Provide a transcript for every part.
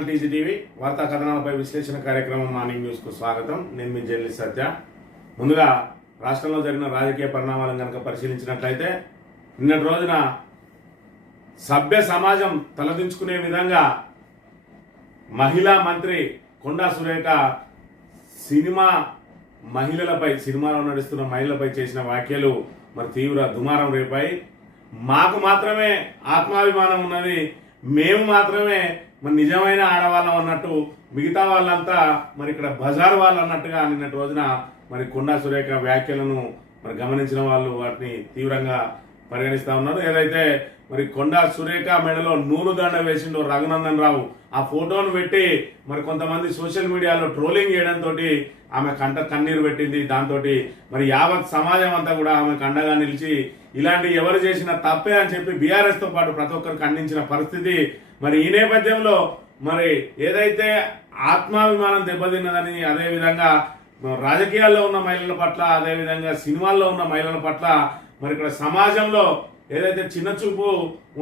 Channel TGTV వార్తా కథనాలపై విశ్లేషణ కార్యక్రమం మార్నింగ్ న్యూస్ కు స్వాగతం. నేను మీ జర్నలిస్ట్ సత్య. ముందుగా రాష్ట్రంలో జరిగిన రాజకీయ పరిణామాలను కనుక పరిశీలించినట్లయితే నిన్నటి రోజున సభ్య సమాజం తలదించుకునే విధంగా మహిళా మంత్రి కొండా సురేఖ సినిమాలో నడుస్తున్న మహిళలపై చేసిన వ్యాఖ్యలు మరి తీవ్ర దుమారం రేపాయి. మాకు మాత్రమే ఆత్మాభిమానం ఉన్నది, మేము మాత్రమే మరి నిజమైన ఆడవాళ్ళం అన్నట్టు మిగతా వాళ్ళంతా మరి ఇక్కడ బజార్ వాళ్ళు అన్నట్టుగా నిన్నటి రోజున మరి కొండా సురేఖ వ్యాఖ్యలను మరి గమనించిన వాళ్ళు వాటిని తీవ్రంగా పరిగణిస్తా ఉన్నారు. ఏదైతే మరి కొండా సురేఖ మెడలో నూలు దండ వేసిండో రఘునందన్ రావు ఆ ఫోటోను పెట్టి మరి కొంతమంది సోషల్ మీడియాలో ట్రోలింగ్ చేయడంతో ఆమె కంట కన్నీరు పెట్టింది. దాంతో మరి యావత్ సమాజం అంతా కూడా ఆమె కండగా నిలిచి ఇలాంటి ఎవరు చేసిన తప్పే అని చెప్పి బీఆర్ఎస్ తో పాటు ప్రతి ఒక్కరు ఖండించిన పరిస్థితి. మరి ఈ నేపథ్యంలో మరి ఏదైతే ఆత్మాభిమానం దెబ్బతిన్నదని, అదేవిధంగా రాజకీయాల్లో ఉన్న మహిళల పట్ల, అదేవిధంగా సినిమాల్లో ఉన్న మహిళల పట్ల మరి ఇక్కడ సమాజంలో ఏదైతే చిన్న చూపు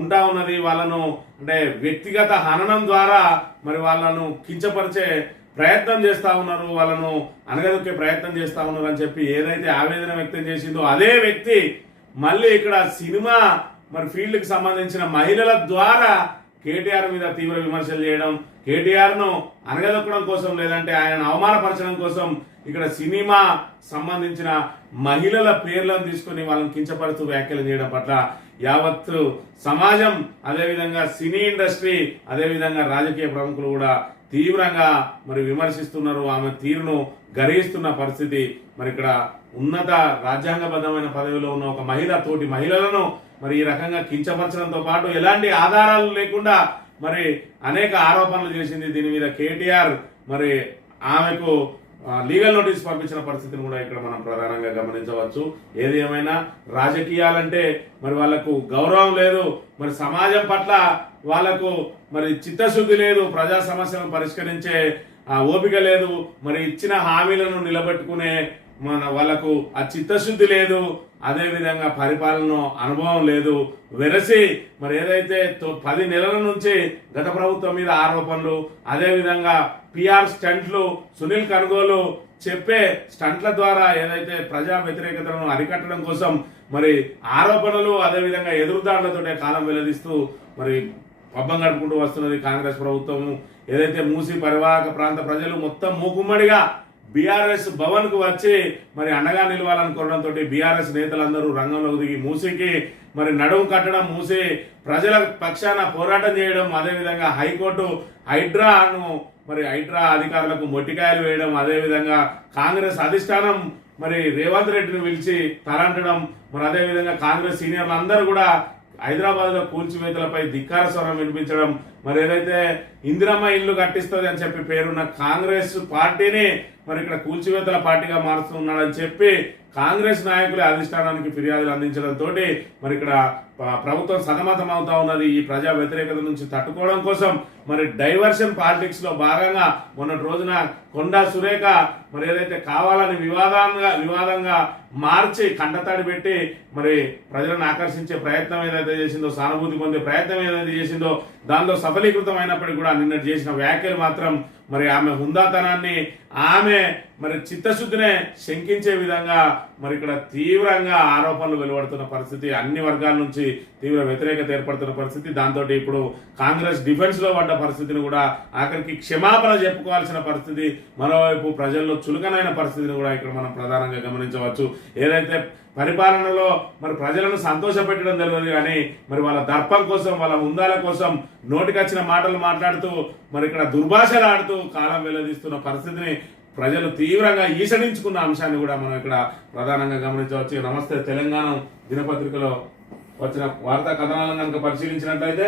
ఉంటా ఉన్నది, వాళ్ళను అంటే వ్యక్తిగత హననం ద్వారా మరి వాళ్ళను కించపరిచే ప్రయత్నం చేస్తా ఉన్నారు, వాళ్ళను అనగదొక్కే ప్రయత్నం చేస్తా ఉన్నారు అని చెప్పి ఏదైతే ఆవేదన వ్యక్తం చేసిందో అదే వ్యక్తి మళ్ళీ ఇక్కడ సినిమా మరి ఫీల్డ్ కి సంబంధించిన మహిళల ద్వారా కేటీఆర్ మీద తీవ్ర విమర్శలు చేయడం, కేటీఆర్ ను అనగదొక్కడం కోసం లేదంటే ఆయన అవమానపరచడం కోసం ఇక్కడ సినిమా సంబంధించిన మహిళల పేర్లను తీసుకుని వాళ్ళని కించపరుస్తూ వ్యాఖ్యలు చేయడం పట్ల యావత్ సమాజం, అదేవిధంగా సినీ ఇండస్ట్రీ, అదేవిధంగా రాజకీయ ప్రముఖులు కూడా తీవ్రంగా మరి విమర్శిస్తున్నారు. ఆమె తీరును గర్హిస్తున్న పరిస్థితి. మరి ఇక్కడ ఉన్నత రాజ్యాంగబద్ధమైన పదవిలో ఉన్న ఒక మహిళ తోటి మహిళలను మరి ఈ రకంగా కించపరచడంతో పాటు ఎలాంటి ఆధారాలు లేకుండా మరి అనేక ఆరోపణలు చేసింది. దీని మీద కేటీఆర్ మరి ఆమెకు లీగల్ నోటీస్ పంపించిన పరిస్థితిని కూడా ఇక్కడ మనం ప్రధానంగా గమనించవచ్చు. ఏది ఏమైనా రాజకీయాలంటే మరి వాళ్లకు గౌరవం లేదు, మరి సమాజం పట్ల వాళ్లకు మరి చిత్తశుద్ధి లేదు, ప్రజా సమస్యలను పరిష్కరించే ఓపిక లేదు, మరి ఇచ్చిన హామీలను నిలబెట్టుకునే వాళ్ళకు ఆ చిత్తశుద్ధి లేదు, అదే విధంగా పరిపాలన అనుభవం లేదు. వెరసి మరి ఏదైతే 10 నెలల నుంచి గత ప్రభుత్వం మీద ఆరోపణలు, అదే విధంగా పిఆర్ స్టంట్లు, సునీల్ కనుగోలు చెప్పే స్టంట్ల ద్వారా ఏదైతే ప్రజా వ్యతిరేకతను అరికట్టడం కోసం మరి ఆరోపణలు, అదే విధంగా ఎదురుదాడులతోటే కాలం వెల్లడిస్తూ మరి పబ్బం గడుపుకుంటూ వస్తున్నది కాంగ్రెస్ ప్రభుత్వం. ఏదైతే మూసి పరివాహక ప్రాంత ప్రజలు మొత్తం మూకుమ్మడిగా బీఆర్ఎస్ భవన్ కు వచ్చి మరి అండగా నిలవాలనుకోవడంతో బీఆర్ఎస్ నేతలందరూ రంగంలోకి దిగి మూసీకి మరి నడుము కట్టడం, మూసి ప్రజల పక్షాన పోరాటం చేయడం, అదేవిధంగా హైకోర్టు హైడ్రా అధికారులకు మొట్టికాయలు వేయడం, అదేవిధంగా కాంగ్రెస్ అధిష్టానం మరి రేవంత్ రెడ్డిని పిలిచి తలంటడం, మరి అదేవిధంగా కాంగ్రెస్ సీనియర్లు అందరూ కూడా హైదరాబాద్ లో కూల్చివేతలపై ధిక్కార స్వరం వినిపించడం, మరి ఏదైతే ఇందిరమ్మ ఇల్లు కట్టిస్తుంది అని చెప్పి పేరున్న కాంగ్రెస్ పార్టీని మరి ఇక్కడ కూల్చివేతల పార్టీగా మారుస్తున్నాడని చెప్పి కాంగ్రెస్ నాయకులే అధిష్టానానికి ఫిర్యాదులు అందించడంతో మరి ఇక్కడ ప్రభుత్వం సతమతం అవుతా ఉన్నది. ఈ ప్రజా వ్యతిరేకత నుంచి తట్టుకోవడం కోసం మరి డైవర్షన్ పాలిటిక్స్ లో భాగంగా మొన్నటి రోజున కొండా సురేఖ మరి ఏదైతే కావాలని వివాదంగా మార్చి కంటతడి పెట్టి మరి ప్రజలను ఆకర్షించే ప్రయత్నం ఏదైతే చేసిందో, సానుభూతి పొందే ప్రయత్నం ఏదైతే చేసిందో దానిలో సఫలీకృతం అయినప్పటికీ కూడా నిన్నటి చేసిన వ్యాఖ్యలు మాత్రం మరి ఆమె హుందాతనాన్ని, ఆమె మరి చిత్తశుద్ధినే శంకించే విధంగా మరి ఇక్కడ తీవ్రంగా ఆరోపణలు వెలువడుతున్న పరిస్థితి, అన్ని వర్గాల నుంచి తీవ్ర వ్యతిరేకత ఏర్పడుతున్న పరిస్థితి. దాంతో ఇప్పుడు కాంగ్రెస్ డిఫెన్స్ లో పడ్డ పరిస్థితిని కూడా ఆఖరికి క్షమాపణ చెప్పుకోవాల్సిన పరిస్థితి, మరోవైపు ప్రజల్లో చులకనైన పరిస్థితిని కూడా ఇక్కడ మనం ప్రధానంగా గమనించవచ్చు. ఏదైతే పరిపాలనలో మరి ప్రజలను సంతోషపెట్టడం తెలియదు కానీ మరి వాళ్ళ దర్పం కోసం, వాళ్ళ ముందాల కోసం నోటికొచ్చిన మాటలు మాట్లాడుతూ మరి ఇక్కడ దుర్భాషలు ఆడుతూ కాలం వెల్లదీస్తున్న పరిస్థితిని ప్రజలు తీవ్రంగా ఈసడించుకున్న అంశాన్ని కూడా మనం ఇక్కడ ప్రధానంగా గమనించవచ్చు. నమస్తే తెలంగాణ దినపత్రికలో వచ్చిన వార్తా కథనాలను కనుక పరిశీలించినట్లయితే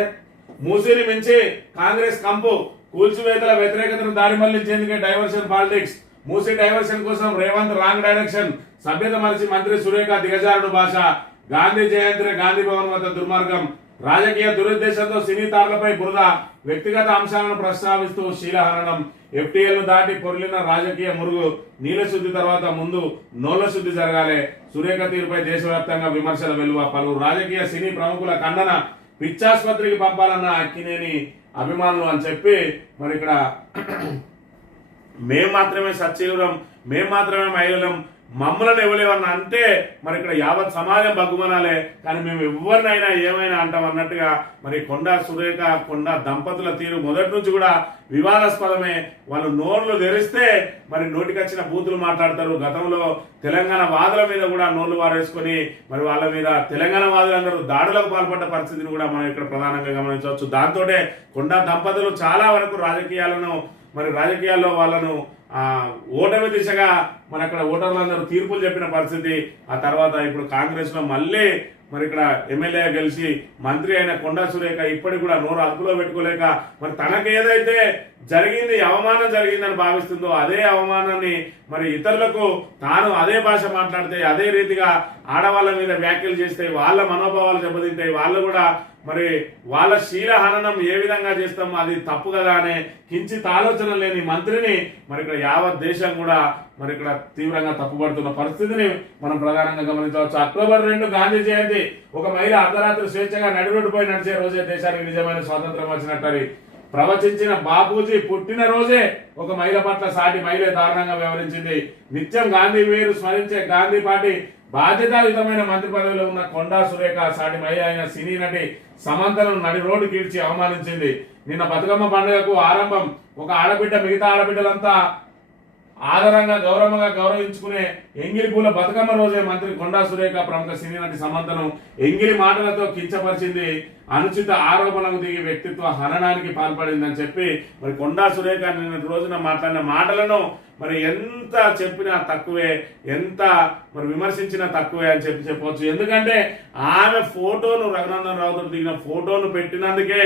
మూసీని మించి కాంగ్రెస్ కంపు, కూల్చివేతల వ్యతిరేకతను దారి మళ్లించేందుకే డైవర్షన్ పాలిటిక్స్, మూసీ డైవర్షన్ కోసం రేవంత్ రాంగ్ డైరెక్షన్, సభ్యత మరిచి మంత్రి సురేఖ దిగజారుడు భాష, గాంధీ జయంతి గాంధీ భవన్ వద్ద దుర్మార్గం, రాజకీయ దురుద్దేశంతో సినీ తారలపై బురద, వ్యక్తిగత అంశాలను ప్రస్తావిస్తూ శీలహరణం, ఎఫ్టీఎల్ ను దాటి పొర్లిన రాజకీయ మురుగు, నీళ్ల శుద్ధి తర్వాత ముందు నోళ్ల శుద్ధి జరగాలి, సురేఖ తీరుపై దేశవ్యాప్తంగా విమర్శల వెలువ, పలువురు రాజకీయ సినీ ప్రముఖుల ఖండన, పిచ్చాసుపత్రికి పంపాలన్న అక్కినేని అభిమానులు అని చెప్పి మరి ఇక్కడ మేము మాత్రమే సచివులం, మేము మాత్రమే మహిళలం, మమ్మల్ని ఎవరేమన్నా అంటే మరి ఇక్కడ యావత్ సమాజం బగ్గుమనాలే, కానీ మేము ఎవరినైనా ఏమైనా అంటాం అన్నట్టుగా మరి కొండా సురేఖ కొండా దంపతుల తీరు మొదటి నుంచి కూడా వివాదాస్పదమే. వాళ్ళు నోర్లు తెరిస్తే మరి నోటికొచ్చిన బూతులు మాట్లాడతారు. గతంలో తెలంగాణ వాదుల మీద కూడా నోళ్లు వారేసుకొని మరి వాళ్ళ మీద తెలంగాణ వాదులందరూ దాడులకు పాల్పడ్డ పరిస్థితిని కూడా మనం ఇక్కడ ప్రధానంగా గమనించవచ్చు. దాంతోటే కొండా దంపతులు చాలా వరకు రాజకీయాల్లో వాళ్ళను ఓటమి దిశగా మన అక్కడ ఓటర్లందరూ తీర్పులు చెప్పిన పరిస్థితి. ఆ తర్వాత ఇప్పుడు కాంగ్రెస్ లో మళ్ళీ మరి ఇక్కడ ఎమ్మెల్యే గెలిచి మంత్రి అయిన కొండా సురేఖ ఇప్పటికి కూడా నోరు అదుపులో పెట్టుకోలేక మరి తనకు ఏదైతే జరిగింది, అవమానం జరిగిందని భావిస్తుందో అదే అవమానాన్ని మరి ఇతరులకు తాను అదే భాష మాట్లాడితే, అదే రీతిగా ఆడవాళ్ళ మీద వ్యాఖ్యలు చేస్తే వాళ్ళ మనోభావాలు దెబ్బతింటాయి. వాళ్ళు కూడా మరి వాళ్ళ శీల హననం ఏ విధంగా చేస్తామో అది తప్పు కదా అనే కించిత్ ఆలోచన లేని మంత్రిని మరి ఇక్కడ యావత్ దేశం కూడా మరి ఇక్కడ తీవ్రంగా తప్పుపడుతున్న పరిస్థితిని మనం ప్రధానంగా గమనించవచ్చు. అక్టోబర్ 2 గాంధీ జయంతి, ఒక మహిళ అర్ధరాత్రి స్వేచ్ఛగా నడిరోడ్డుపై నడిచే రోజే దేశానికి నిజమైన స్వాతంత్రం వచ్చినట్టు ప్రవచించిన బాపూజీ పుట్టిన రోజే ఒక మహిళ పట్ల సాటి మహిళ దారుణంగా వ్యవహరించింది. నిత్యం గాంధీ వేరు స్మరించే గాంధీ పార్టీ బాధ్యతాయుతమైన మంత్రి పదవిలో ఉన్న కొండా సురేఖ సాటి మహిళ అయిన సినీ నటి సమంతను నడి రోడ్డు కీడ్చి అవమానించింది. నిన్న బతుకమ్మ పండుగకు ఆరంభం. ఒక ఆడబిడ్డ మిగతా ఆడబిడ్డలంతా ఆదరంగా గౌరవంగా గౌరవించుకునే ఎంగిలి పూల బతుకమ్మ రోజే మంత్రి కొండా సురేఖ ప్రముఖ సినీ నటి సమంతను ఎంగిలి మాటలతో కించపరిచింది. అనుచిత ఆరోపణలకు దిగి వ్యక్తిత్వ హననానికి పాల్పడిందని చెప్పి మరి కొండా సురేఖ నిన్న రోజున మాట్లాడిన మాటలను మరి ఎంత చెప్పినా తక్కువే, ఎంత మరి విమర్శించినా తక్కువే అని చెప్పవచ్చు. ఎందుకంటే ఆమె ఫోటోను రఘునందన్ రావుతో దిగిన ఫోటోను పెట్టినందుకే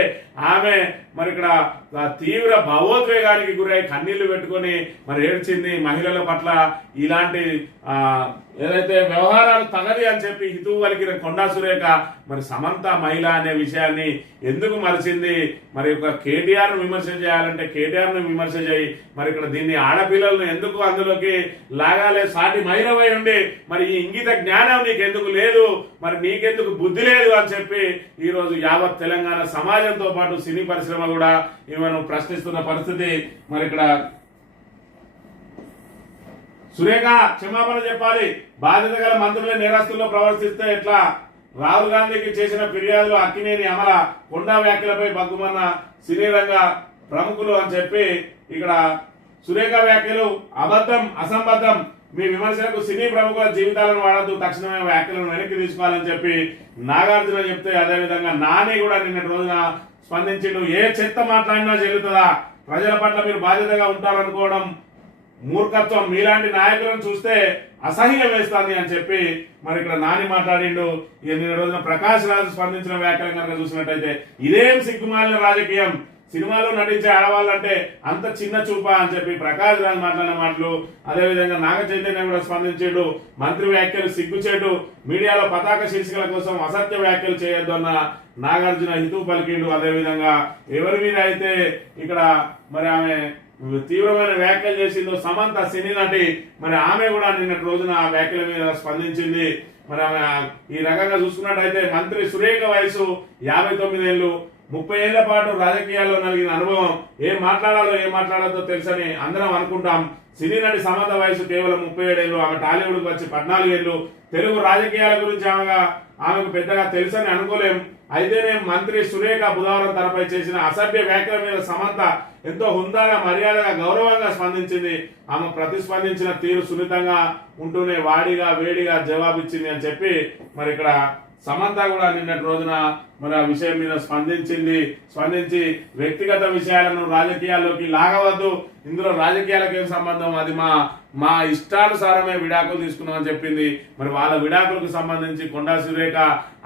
ఆమె మరి ఇక్కడ తీవ్ర భావోద్వేగానికి గురై కన్నీళ్లు పెట్టుకొని మరి ఏడ్చింది. మహిళల పట్ల ఇలాంటి ఏదైతే వ్యవహారాలు తగది అని చెప్పి హితువు పలికిన కొండా సురేఖ మరి సమంత మహిళ అనే విషయాన్ని ఎందుకు మరిచింది? మరి ఒక కేటీఆర్ ను విమర్శ చేయాలంటే కేటీఆర్ ను విమర్శ చేయి, మరి ఇక్కడ దీన్ని ఆడపిల్లలను ఎందుకు అందులోకి లాగాలే? సాటి మహిళవై ఉండి మరి ఈ ఇంగిత జ్ఞానం నీకెందుకు లేదు, మరి నీకెందుకు బుద్ధి లేదు అని చెప్పి ఈ రోజు యావత్ తెలంగాణ సమాజంతో పాటు సినీ పరిశ్రమ కూడా ఈమెను ప్రశ్నిస్తున్న పరిస్థితి. మరి ఇక్కడ సురేఖ క్షమాపణ చెప్పాలి. బాధ్యత గల మంత్రులే నేరస్తుల్లో ప్రవర్తిస్తే ఎట్లా? రాహుల్ గాంధీకి చేసిన ఫిర్యాదులు అక్కినేని అమల, కొండా వ్యాఖ్యలపై బగ్గుమన్న సినీ రంగ ప్రముఖులు అని చెప్పి ఇక్కడ సురేఖ వ్యాఖ్యలు అబద్ధం, అసంబద్ధం. మీ విమర్శలకు సినీ ప్రముఖుల జీవితాలను వాడద్దు, తక్షణమే వ్యాఖ్యలను వెనక్కి తీసుకోవాలని చెప్పి నాగార్జున చెప్తే, అదేవిధంగా నాని కూడా నిన్నటి రోజున స్పందించిండు. ఏ చెత్త మాట్లాడినా చెల్లుతుందా? ప్రజల పట్ల మీరు బాధ్యతగా ఉంటారనుకోవడం మూర్ఖత్వం. మీలాంటి నాయకులను చూస్తే అసహ్యం వేస్తుంది అని చెప్పి మరి ఇక్కడ నాని మాట్లాడిండు. నిన్న రోజున ప్రకాష్ రాజు స్పందించిన వ్యాఖ్యలు కనుక చూసినట్టయితే, ఇదేం సిగ్గుమాలిన రాజకీయం, సినిమాలో నటించే ఆడవాళ్ళంటే అంత చిన్న చూపా అని చెప్పి ప్రకాష్ రాజు మాట్లాడిన మాటలు. అదేవిధంగా నాగ చైతన్య కూడా స్పందించాడు. మంత్రి వ్యాఖ్యలు సిగ్గుచేటు, మీడియాలో పతాక శీర్షికల కోసం అసత్య వ్యాఖ్యలు చేయొద్దు అన్న నాగార్జున హితువు పలికిండు. అదేవిధంగా ఎవరి మీద అయితే ఇక్కడ మరి ఆమె తీవ్రమైన వ్యాఖ్యలు చేసిందో సమంత సినీ నటి, మరి ఆమె కూడా నిన్నటి రోజున ఆ వ్యాఖ్యల మీద స్పందించింది. మరి ఆమె ఈ రకంగా చూసుకున్నట్టయితే మంత్రి సురేఖ వయసు 59 ఏళ్ళు, 30 ఏళ్ల పాటు రాజకీయాల్లో నలిగిన అనుభవం, ఏం మాట్లాడాలో ఏం మాట్లాడాలో తెలుసని అందరం అనుకుంటాం. సినీ నటి సమంత వయసు కేవలం 37 ఏళ్ళు. ఆమె టాలీవుడ్కి వచ్చి 14 ఏళ్ళు. తెలుగు రాజకీయాల గురించి ఆమెకు పెద్దగా తెలుసని అనుకోలేం. అయితేనే మంత్రి సురేఖ బుధవారం తనపై చేసిన అసభ్య వ్యాఖ్యల మీద సమంత ఎంతో హుందాగా, మర్యాదగా, గౌరవంగా స్పందించింది. ఆమె ప్రతిస్పందించిన తీరు సున్నితంగా ఉంటూనే వాడిగా వేడిగా జవాబిచ్చింది అని చెప్పి మరి ఇక్కడ సమంత కూడా నిన్నటి రోజున మరి ఆ విషయం మీద స్పందించి వ్యక్తిగత విషయాలను రాజకీయాల్లోకి లాగవద్దు, ఇందులో రాజకీయాలకు ఏం సంబంధం, అది మా ఇష్టానుసారమే విడాకులు తీసుకున్నామని చెప్పింది. మరి వాళ్ళ విడాకులకు సంబంధించి కొండా సురేఖ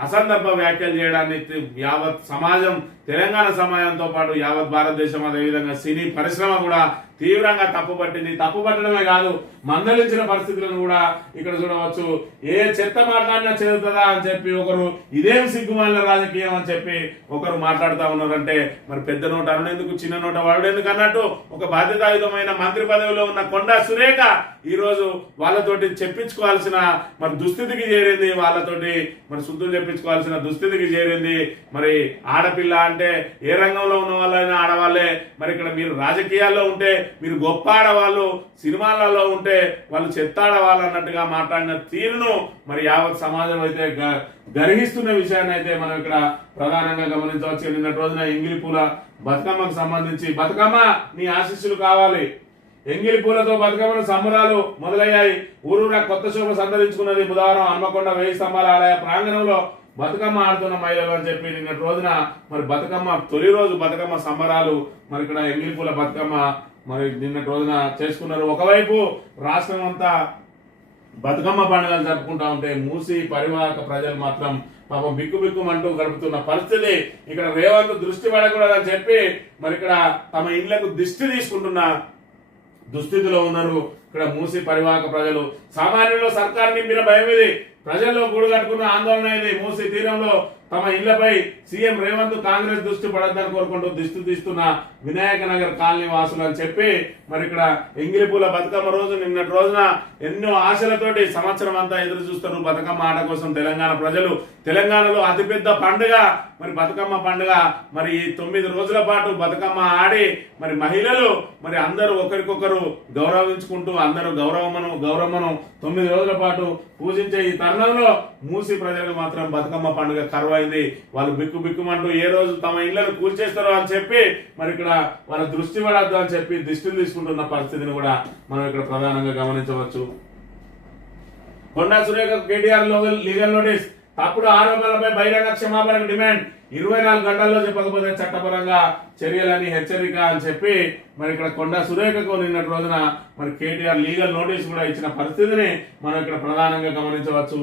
అసందర్భ వ్యాఖ్యలు చేయడాన్ని యావత్ సమాజం, తెలంగాణ సమాజంతో పాటు యావత్ భారతదేశం, అదేవిధంగా సినీ పరిశ్రమ కూడా తీవ్రంగా తప్పుపట్టింది. తప్పుపట్టడమే కాదు, మందలించిన పరిస్థితులను కూడా ఇక్కడ చూడవచ్చు. ఏ చెత్త మాట్లాడినా చెల్లుతుందా అని చెప్పి ఒకరు, ఇదేం సిగ్గుమాలిన రాజకీయం అని చెప్పి ఒకరు మాట్లాడుతూ ఉన్నారంటే మరి పెద్ద నోట అరుణెందుకు చిన్న నోట వాడేందుకు అన్నట్టు ఒక బాధ్యతాయుతమైన మంత్రి పదవిలో ఉన్న కొండా సురేఖ ఈ రోజు వాళ్ళతోటి చెప్పించుకోవాల్సిన మరి దుస్థితికి చేరింది, వాళ్ళతోటి మరి శుద్ధులు చెప్పించుకోవాల్సిన దుస్థితికి చేరింది. మరి ఆడపిల్ల అంటే ఏ రంగంలో ఉన్న వాళ్ళైనా ఆడవాళ్ళే. మరి ఇక్కడ మీరు రాజకీయాల్లో ఉంటే మీరు గొప్ప ఆడవాళ్ళు, సినిమాలలో ఉంటే వాళ్ళు చెత్త ఆడవాళ్ళు అన్నట్టుగా మాట్లాడిన తీరును మరి యావత్ సమాజం అయితే గర్హిస్తున్న విషయాన్ని అయితే మనం ఇక్కడ ప్రధానంగా గమనించవచ్చు. నిన్నటి రోజున ఎంగిలి పూల బతుకమ్మకు సంబంధించి, బతుకమ్మ నీ ఆశీస్సులు కావాలి, ఎంగిలి పూలతో బతుకమ్మను సంబరాలు మొదలయ్యాయి. ఊరూరా కొత్త శోభ సంతరించుకున్నది. బుధవారం హన్మకొండ 1000 స్తంభాల ఆలయ ప్రాంగణంలో బతుకమ్మ ఆడుతున్న మహిళలు అని చెప్పి నిన్నటి రోజున మరి బతుకమ్మ తొలి రోజు బతుకమ్మ సంబరాలు మరి ఇక్కడ ఎంగిలి పూల బతుకమ్మ మరి నిన్నటి రోజున చేసుకున్నారు. ఒకవైపు రాష్ట్రం అంతా బతుకమ్మ పండుగలు జరుపుకుంటా ఉంటే మూసి పరివాహక ప్రజలు మాత్రం పాపం బిక్కుబిక్కుమంటూ గడుపుతున్న పరిస్థితి. ఇక్కడ రేవంత్ దృష్టి పడకూడదని చెప్పి మరి ఇక్కడ తమ ఇండ్లకు దిష్టి తీసుకుంటున్న దుస్థితిలో ఉన్నారు ఇక్కడ మూసి పరివాహక ప్రజలు. సామాన్యుల్లో సర్కారు నింపిన భయం ఇది, ప్రజల్లో గూడు కట్టుకున్న ఆందోళన ఇది. మూసి తీరంలో తమ ఇళ్లపై సీఎం రేవంత్ కాంగ్రెస్ దృష్టి పడద్దని కోరుకుంటూ దిష్టి తీస్తున్న వినాయక నగర్ కాలనీ వాసులు అని చెప్పి మరి ఇక్కడ ఎంగిలిపూల బతుకమ్మ రోజు నిన్నటి రోజున ఎన్నో ఆశలతోటి సంవత్సరం అంతా ఎదురు చూస్తారు బతుకమ్మ ఆట కోసం తెలంగాణ ప్రజలు. తెలంగాణలో అతిపెద్ద పండుగ మరి బతుకమ్మ పండుగ. మరి ఈ 9 రోజుల పాటు బతుకమ్మ ఆడి మరి మహిళలు మరి అందరూ ఒకరికొకరు గౌరవించుకుంటూ అందరూ గౌరవమ్మను 9 రోజుల పాటు పూజించే ఈ తరుణంలో మూసి ప్రజలు మాత్రం బతుకమ్మ పండుగ కరువైంది. వాళ్ళు బిక్కుమంటూ ఏ రోజు తమ ఇళ్లను కూల్చేస్తారో అని చెప్పి మరి ఇక్కడ వాళ్ళ దృష్టి పడద్దు అని చెప్పి దిష్టిని తీసుకుంటున్న పరిస్థితిని కూడా మనం ఇక్కడ ప్రధానంగా గమనించవచ్చు. కొండా సురేఖ కేటీఆర్ లీగల్ నోటీస్, తప్పుడు ఆరోపణలపై బహిరంగ క్షమాపణకు డిమాండ్, 24 గంటల్లో చెప్పకపోతే చట్టపరంగా చర్యలని హెచ్చరిక అని చెప్పి మరి ఇక్కడ కొండా సురేఖకు నిన్నటి రోజున మరి కేటీఆర్ లీగల్ నోటీస్ కూడా ఇచ్చిన పరిస్థితిని మనం ఇక్కడ ప్రధానంగా గమనించవచ్చు.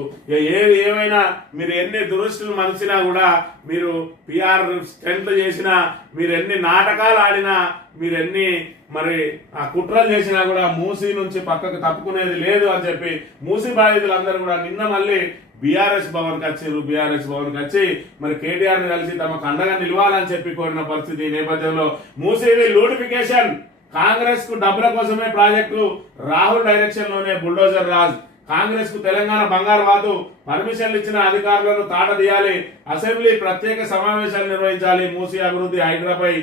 ఏది ఏమైనా మీరు ఎన్ని దురుస్తులు మనిషినా కూడా, మీరు పిఆర్ స్టెంట్లు చేసినా, మీరు ఎన్ని నాటకాలు ఆడినా, మీరు ఎన్ని మరి ఆ కుట్రలు చేసినా కూడా మూసీ నుంచి పక్కకు తప్పుకునేది లేదు అని చెప్పి మూసీ బాధితులందరూ కూడా నిన్న మళ్ళీ బీఆర్ఎస్ భవన్ వచ్చారు. బీఆర్ఎస్ భవన్ వచ్చి మరి కేటీఆర్ ని కలిసి తమకు అండగా నిలవాలని చెప్పి కోరిన పరిస్థితి. ఈ నేపథ్యంలో మూసీవి లూటిఫికేషన్, కాంగ్రెస్ కు డబ్బుల కోసమే ప్రాజెక్టు, రాహుల్ డైరెక్షన్ లోనే బుల్డోజర్ రాజ్, కాంగ్రెస్ కు తెలంగాణ బంగారు వాతు, పర్మిషన్లు ఇచ్చిన అధికారులను తాట తీయాలి, అసెంబ్లీ ప్రత్యేక సమావేశాలు నిర్వహించాలి, మూసీ అభివృద్ధి హైడ్రాపై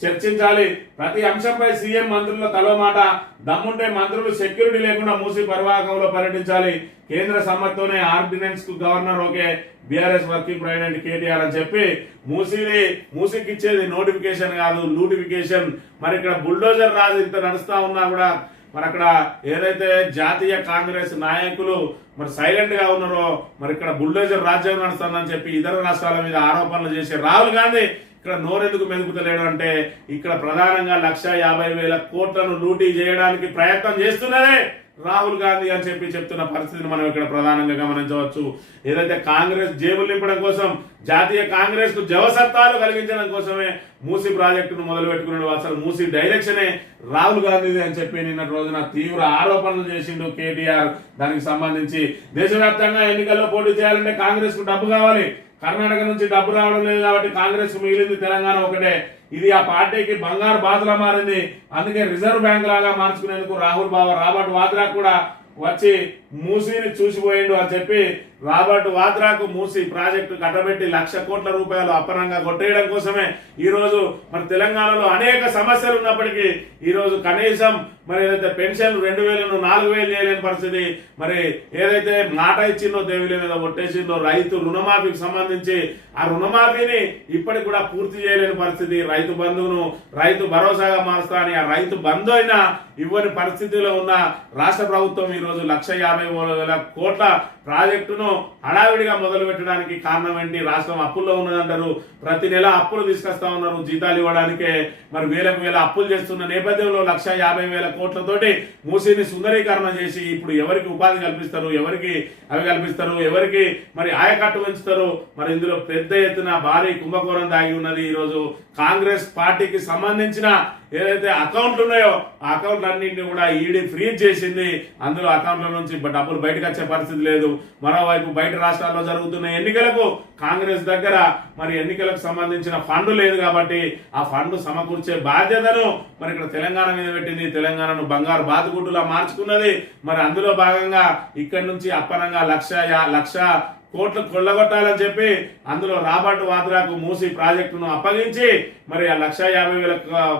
చర్చించాలి, ప్రతి అంశంపై సీఎం మంత్రుల తలో మాట, దమ్ముంటే మంత్రులు సెక్యూరిటీ లేకుండా మూసీ పరివాహకంలో పర్యటించాలి, కేంద్ర సమ్మతితోనే ఆర్డినెన్స్ కు governor okay, BRS working president KTR అని చెప్పి మూసీకి ఇచ్చేది నోటిఫికేషన్ కాదు, లూటిఫికేషన్. మరి ఇక్కడ బుల్డోజర్ రాజు ఇంత నడుస్తా ఉన్నా కూడా మరి అక్కడ ఏదైతే జాతీయ కాంగ్రెస్ నాయకులు మరి సైలెంట్ గా ఉన్నారో మరి ఇక్కడ బుల్డోజర్ రాజ్యం నడుస్తుందని చెప్పి ఇతర రాష్ట్రాల మీద ఆరోపణలు చేసే రాహుల్ గాంధీ ఇక్కడ నోరెందుకు మెదుపుతలేడు అంటే ఇక్కడ ప్రధానంగా 1,50,000 కోట్లను లూటీ చేయడానికి ప్రయత్నం చేస్తున్నదే రాహుల్ గాంధీ అని చెప్పి చెప్తున్న పరిస్థితిని మనం ఇక్కడ ప్రధానంగా గమనించవచ్చు. ఏదైతే కాంగ్రెస్ జేబులు నింపడం కోసం, జాతీయ కాంగ్రెస్ కు జవసత్తాలు కలిగించడం కోసమే మూసీ ప్రాజెక్టును మొదలు పెట్టుకున్నాడు. అసలు మూసీ డైరెక్షనే రాహుల్ గాంధీది అని చెప్పి నిన్నటి రోజున తీవ్ర ఆరోపణలు చేసిండు కేటీఆర్. దానికి సంబంధించి దేశవ్యాప్తంగా ఎన్నికల్లో పోటీ చేయాలంటే కాంగ్రెస్ కు డబ్బు కావాలి, కర్ణాటక నుంచి డబ్బు రావడం లేదు కాబట్టి కాంగ్రెస్ మిగిలింది తెలంగాణ ఒకటే. ఇది ఆ పార్టీకి బంగారు బాతులా మారింది. అందుకే రిజర్వ్ బ్యాంక్ లాగా మార్చుకునేందుకు రాహుల్ బాబా రాబర్ట్ వాద్రా కూడా వచ్చి మూసీని చూసిపోయిండు అని చెప్పి రాబర్ట్ వాద్రాకు మూసీ ప్రాజెక్టు కట్టబెట్టి 1,00,000 కోట్ల రూపాయలు అపరంగా కొట్టేయడం కోసమే ఈ రోజు మరి తెలంగాణలో అనేక సమస్యలు ఉన్నప్పటికీ ఈ రోజు కనీసం మరి ఏదైతే పెన్షన్లు 2,000ను 4,000 చేయలేని పరిస్థితి, మరి ఏదైతే మాట ఇచ్చిందో దేవుల మీద కొట్టేసిందో రైతు రుణమాఫీకి సంబంధించి ఆ రుణమాఫీని ఇప్పటికి కూడా పూర్తి చేయలేని పరిస్థితి, రైతు బంధువును రైతు భరోసాగా మారుస్తా అని ఆ రైతు బంధు అయినా ఇవ్వని పరిస్థితిలో ఉన్న రాష్ట్ర ప్రభుత్వం ఈ రోజు 1,50,000 కోట్ల ప్రాజెక్టును హడావిడిగా మొదలు పెట్టడానికి కారణం ఏంటి? రాష్ట్రం అప్పుల్లో ఉన్నదంటారు, ప్రతి నెల అప్పులు తీసుకొస్తా ఉన్నారు జీతాలు ఇవ్వడానికే. మరి వేల అప్పులు చేస్తున్న నేపథ్యంలో 1,50,000 కోట్లతోటి మూసీని సుందరీకరణ చేసి ఇప్పుడు ఎవరికి ఉపాధి కల్పిస్తారు, ఎవరికి అవి కల్పిస్తారు, ఎవరికి మరి ఆయకట్టు పెంచుతారు? మరి ఇందులో పెద్ద ఎత్తున భారీ కుంభకోణం దాగి ఉన్నది. ఈ రోజు కాంగ్రెస్ పార్టీకి సంబంధించిన ఏదైతే అకౌంట్లు ఉన్నాయో ఆ అకౌంట్లు అన్నింటినీ కూడా ఈడీ ఫ్రీజ్ చేసింది. అందులో అకౌంట్ల నుంచి డబ్బులు బయటకు వచ్చే పరిస్థితి లేదు. మరోవైపు బయట రాష్ట్రాల్లో జరుగుతున్న ఎన్నికలకు కాంగ్రెస్ దగ్గర మరి ఎన్నికలకు సంబంధించిన ఫండ్ లేదు కాబట్టి ఆ ఫండ్ సమకూర్చే బాధ్యతను మరి ఇక్కడ తెలంగాణ మీద పెట్టింది. తెలంగాణను బంగారు బాతుగుడ్డులా మార్చుకున్నది. మరి అందులో భాగంగా ఇక్కడి నుంచి అప్పనంగా లక్ష కోట్లు కొల్లగొట్టాలని చెప్పి అందులో రాబర్ట్ వాద్రాకు మూసి ప్రాజెక్టును అప్పగించి మరి ఆ 1,50,000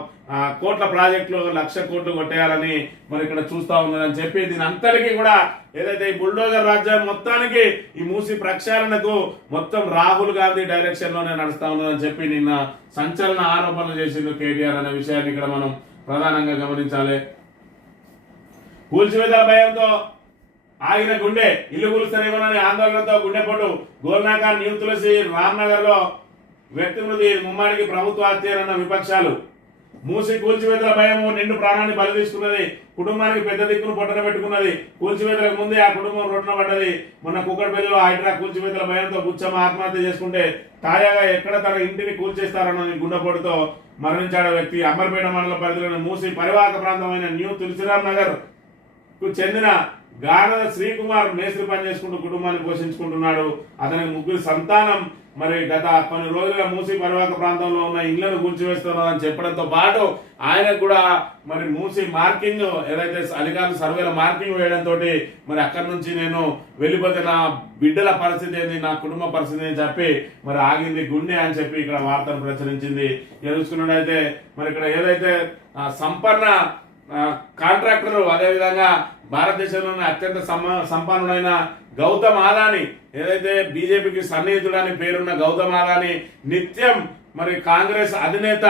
కోట్ల ప్రాజెక్టులో 1,00,000 కోట్లు కొట్టేయాలని మరి ఇక్కడ చూస్తా ఉన్నదని చెప్పి దీని అంతటికీ కూడా ఏదైతే ఈ బుల్డోజర్ రాజ్యం మొత్తానికి ఈ మూసి ప్రక్షాళనకు మొత్తం రాహుల్ గాంధీ డైరెక్షన్ లోనే నడుస్తా ఉన్నదని చెప్పి నిన్న సంచలన ఆరోపణలు చేసింది కేటీఆర్ అనే విషయాన్ని ఇక్కడ మనం ప్రధానంగా గమనించాలి. కూల్చివేతల భయంతో ఆగిన గుండె, ఇల్లు కూలుస్తారేమోనని ఆందోళనతో గుండెపోటు, గోల్నాక, న్యూ తులసి, రామ్నగర్ లో వ్యక్తి మృతి, ముమ్మాడికి ప్రభుత్వ హత్యలన్న విపక్షాలు. మూసి కూల్చివేతల భయము నిండు ప్రాణాన్ని బలి తీసుకున్నది. కుటుంబానికి పెద్ద దిక్కును పొట్టన పెట్టుకున్నది. కూల్చివేతలకు ముందే ఆ కుటుంబం రోడ్డున పడ్డది. మొన్న కుక్కడపల్లిలో హైడ్రా కూల్చివేతల భయంతో బుచ్చమ్మ ఆత్మహత్య చేసుకుంటే తాజాగా ఎక్కడ తన ఇంటిని కూల్చేస్తారన్న గుండెపోటుతో మరణించాడు వ్యక్తి. అంబర్పేట మండల పరిధిలోని మూసి పరివాహక ప్రాంతమైన న్యూ తులసిరామ్ నగర్ కు చెందిన గానద శ్రీకుమార్ మేస్త్రి పని చేసుకుంటూ కుటుంబాన్ని పోషించుకుంటున్నాడు. అతనికి 3 సంతానం. మరి గత కొన్ని రోజులుగా మూసి పరివాహక ప్రాంతంలో ఉన్న ఇళ్లను కూల్చివేస్తున్నారని చెప్పడంతో పాటు ఆయనకు కూడా మరి మూసి మార్కింగ్ ఏదైతే అధికారులు సర్వేల మార్కింగ్ వేయడంతో మరి అక్కడి నుంచి నేను వెళ్ళిపోతే నా బిడ్డల పరిస్థితి ఏంది, నా కుటుంబ పరిస్థితి అని చెప్పి మరి ఆగింది గుండె అని చెప్పి ఇక్కడ వార్తను ప్రచురించింది. చూసుకున్నట్టయితే మరి ఇక్కడ ఏదైతే సంపన్న కాంట్రాక్టర్, అదేవిధంగా భారతదేశంలోని అత్యంత సంపన్నుడైన గౌతమ్ అదానీ, ఏదైతే బీజేపీకి సన్నిహితుడని పేరున్న గౌతమ్ అదానీ నిత్యం మరి కాంగ్రెస్ అధినేత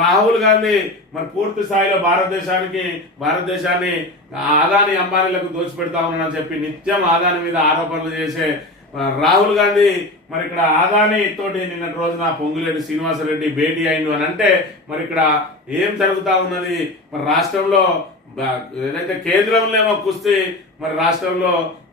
రాహుల్ గాంధీ మరి పూర్తి స్థాయిలో భారతదేశాన్ని అదానీ అంబానీలకు దోచిపెడతా ఉన్నాడని చెప్పి నిత్యం అదానీ మీద ఆరోపణలు చేసే రాహుల్ గాంధీ మరి ఇక్కడ అదానీ తోటి నిన్నటి రోజున పొంగులేటి శ్రీనివాసరెడ్డి భేటీ అయిండు అని అంటే మరి ఇక్కడ ఏం జరుగుతా ఉన్నది. మరి రాష్ట్రంలో ఏదైతే కేంద్రంలో ఏమో కుస్తీ, మరి రాష్ట్రంలో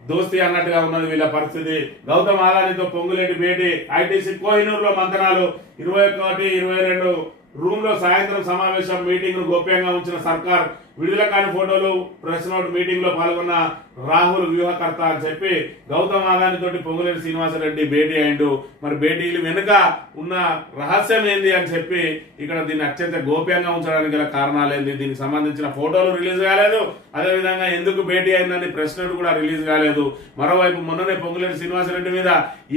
దోస్తీ అన్నట్టుగా ఉన్నది వీళ్ళ పరిస్థితి. గౌతమ్ అదానీతో పొంగులేటి భేటీ, ఐటీసీ కోహినూరులో మంతనాలు, 21, 22 రూమ్ లో సాయంత్రం సమావేశం, మీటింగ్ ను గోప్యంగా ఉంచిన సర్కార్, విడుదల కాని ఫోటోలు, ప్రెస్ నోట్, మీటింగ్ లో పాల్గొన్న రాహుల్ వ్యూహకర్త అని చెప్పి గౌతమ్ అదానీ తోటి పొంగులేటి శ్రీనివాసరెడ్డి భేటీ అయిండు. మరి భేటీలు వెనుక ఉన్న రహస్యం ఏంది అని చెప్పి ఇక్కడ దీన్ని అత్యంత గోప్యంగా ఉంచడానికి గల కారణాలు ఏంది, దీనికి సంబంధించిన ఫోటోలు రిలీజ్ కాలేదు, అదేవిధంగా ఎందుకు భేటీ అయిందని ప్రెస్ నోట్ కూడా రిలీజ్ కాలేదు. మరోవైపు మొన్ననే పొంగులేటి శ్రీనివాసరెడ్డి మీద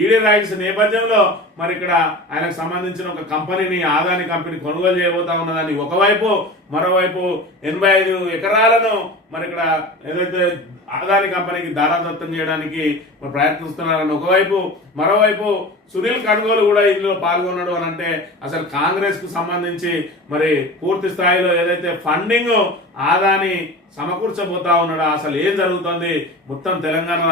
ఈడీ రైట్స్ నేపథ్యంలో మరి ఇక్కడ ఆయనకు సంబంధించిన ఒక కంపెనీని అదానీ కంపెనీ కొనుగోలు చేయబోతా ఉన్నదని ఒకవైపు, మరోవైపు 85 ఎకరాలను మరి ఇక్కడ ఏదైతే అదానీ కంపెనీకి దారాదత్తం చేయడానికి ప్రయత్నిస్తున్నారని ఒకవైపు, మరోవైపు సునీల్ కనుగోలు కూడా ఇందులో పాల్గొన్నాడు అని అంటే అసలు కాంగ్రెస్ కు సంబంధించి మరి పూర్తి స్థాయిలో ఏదైతే ఫండింగ్ అదానీ సమకూర్చబోతా ఉన్నాడు, అసలు ఏం జరుగుతుంది, మొత్తం తెలంగాణ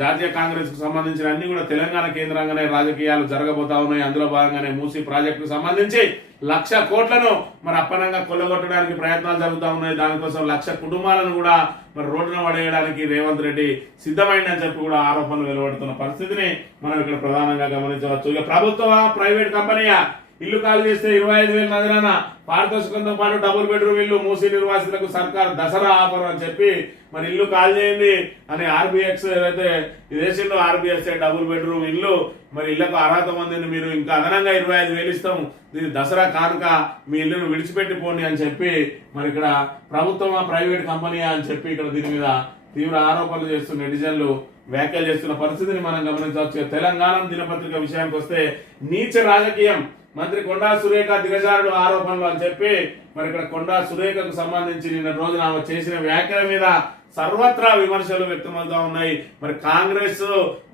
జాతీయ కాంగ్రెస్ కు సంబంధించిన అన్ని కూడా తెలంగాణ కేంద్రంగానే రాజకీయాలు జరగబోతా ఉన్నాయి. అందులో భాగంగానే మూసీ ప్రాజెక్టుకు సంబంధించి 1,00,000 కోట్లను మరి అప్పనంగా కొల్లగొట్టడానికి ప్రయత్నాలు జరుగుతూ ఉన్నాయి. దానికోసం 1,00,000 కుటుంబాలను కూడా మరి రోడ్డున పడేయడానికి రేవంత్ రెడ్డి సిద్ధమైందని చెప్పి కూడా ఆరోపణలు వెలువడుతున్న పరిస్థితిని మనం ఇక్కడ ప్రధానంగా గమనించవచ్చు. ఇక ప్రభుత్వ ప్రైవేట్ కంపెనీయా, ఇల్లు ఖాళీ చేస్తే 25,000 నగరాన పారితోషికంతో పాటు డబుల్ బెడ్రూమ్ ఇల్లు మూసీ నిర్వాసితులకు సర్కార్ దసరా ఆఫర్ అని చెప్పి మరి ఇల్లు ఖాళీ చేయండి అని ఆర్బీఎక్స్ ఏదైతే దేశంలో ఆర్బీఎక్స్ డబుల్ బెడ్రూమ్ ఇల్లు మరి ఇళ్లకు అర్హత మందిని మీరు ఇంకా అదనంగా 25,000 ఇస్తాం, దీని దసరా కానుక మీ ఇల్లును విడిచిపెట్టి పోండి అని చెప్పి మరి ఇక్కడ ప్రభుత్వమా ప్రైవేట్ కంపెనీయా అని చెప్పి ఇక్కడ దీని మీద తీవ్ర ఆరోపణలు చేస్తున్న నెటిజన్లు వ్యాఖ్యలు చేస్తున్న పరిస్థితిని మనం గమనించవచ్చు. తెలంగాణ దినపత్రిక విషయానికి వస్తే నీచ రాజకీయం, మంత్రి కొండా సురేఖ దిగజారుడు ఆరోపణలు అని చెప్పి మరి ఇక్కడ కొండా సురేఖకు సంబంధించి నిన్న రోజున ఆమె చేసిన వ్యాఖ్యల మీద సర్వత్రా విమర్శలు వ్యక్తమవుతా ఉన్నాయి. మరి కాంగ్రెస్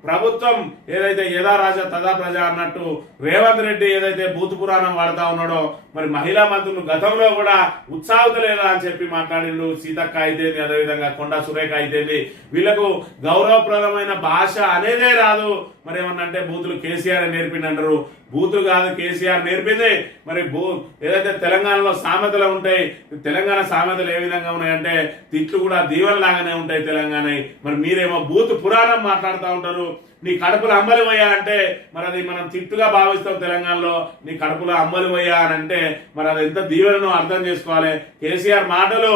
ప్రభుత్వం ఏదైతే యథా రాజా తదా ప్రజ అన్నట్టు రేవంత్ రెడ్డి ఏదైతే భూత పురాణం వాడుతా ఉన్నాడో మరి మహిళా మంత్రులు గతంలో కూడా ఉత్సాహతలేదా అని చెప్పి మాట్లాడిండు. సీతక్క అయితేంది, అదేవిధంగా కొండా సురేఖ అయితేంది, వీళ్లకు గౌరవప్రదమైన భాష అనేదే రాదు. మరి ఏమన్నంటే బూతులు కేసీఆర్ నేర్పిండంటారు, బూతులు కాదు కేసీఆర్ నేర్పింది. మరి ఏదైతే తెలంగాణలో సామెతలు ఉంటాయి, తెలంగాణ సామెతలు ఏ విధంగా ఉన్నాయంటే తిట్లు కూడా దీవెనలాగానే ఉంటాయి తెలంగాణ. మరి మీరేమో బూత్ పురాణం మాట్లాడుతూ ఉంటారు. నీ కడుపులో అమ్మలు పోయా అంటే మరి అది మనం తిట్టుగా భావిస్తాం తెలంగాణలో. నీ కడుపులో అమ్మలు పోయా అని అంటే మరి అది ఎంత దీవెనో అర్థం చేసుకోవాలి. కేసీఆర్ మాటలు